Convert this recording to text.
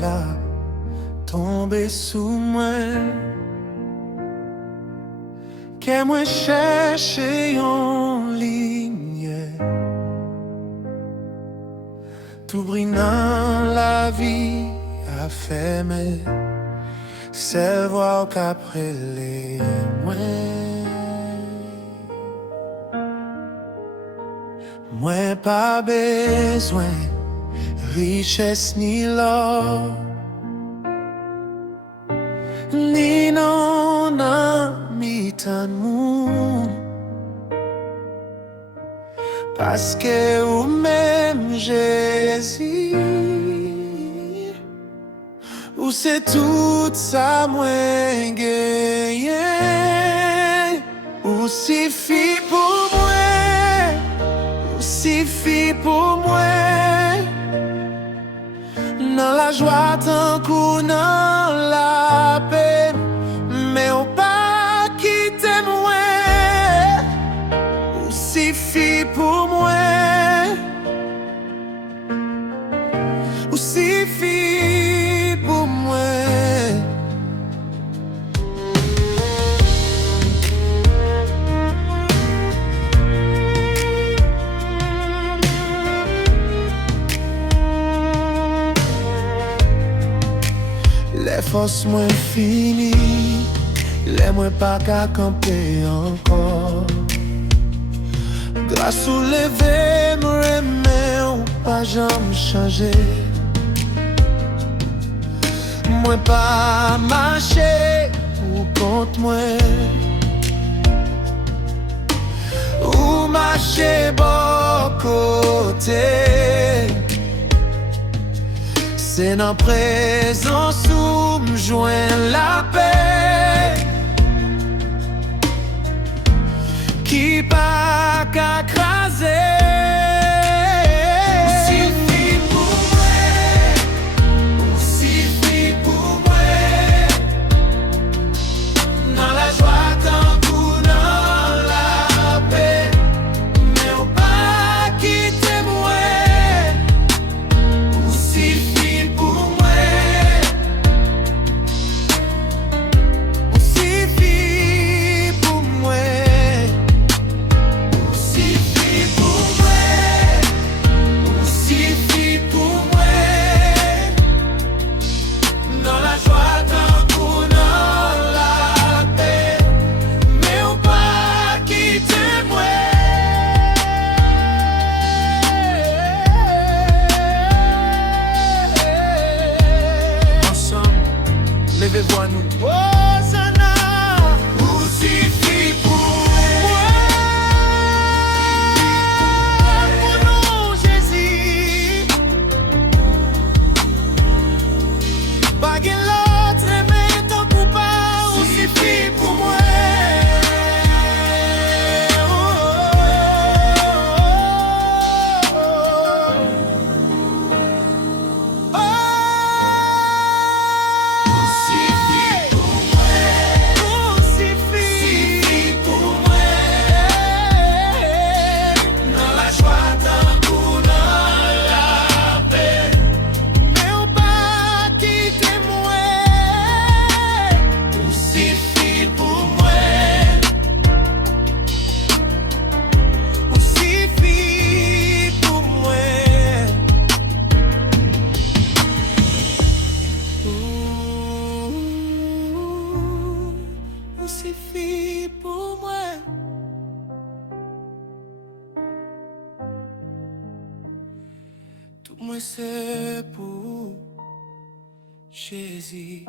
là, tombé sous moi. Que moi cherche en ligne, tout brillant la vie a fait, mais c'est voir qu'après les moi pas besoin richesse ni l'or, ni non ami tan moun, parce que ou même Jésus, ou c'est tout ça moins gagné, ou suffit pour moi, ou suffit pour moi. Dans la joie tant qu'on dans la peine, mais on pas quitter moi. Ou suffit pour moi, ou suffit pour moi. Les forces moins finies, les moins pas qu'à camper encore. Grâce au lever, me remet ou pas jamais changer. Moi pas marcher ou contre moi, ou marcher bon côté. C'est dans présence où me joint la paix, qui pas qu'à craser. Suffit pour moi, suffit pour moi. Dans la joie tant qu'on dans la paix, mais on pas quitter moi. Suffit pour moi, suffit pour moi, suffit pour moi, suffit pour moi. Dans la joie tant qu'on dans la paix, mais on pas quitter moi. Levez-vous à nous. Hosanna, où suffit pour moi. Pour nous, Jésus. Pas qu'un l'autre, mais ton coupable, où suffit pour moi. Suffit pour moi. Tout moi c'est pour Jésus.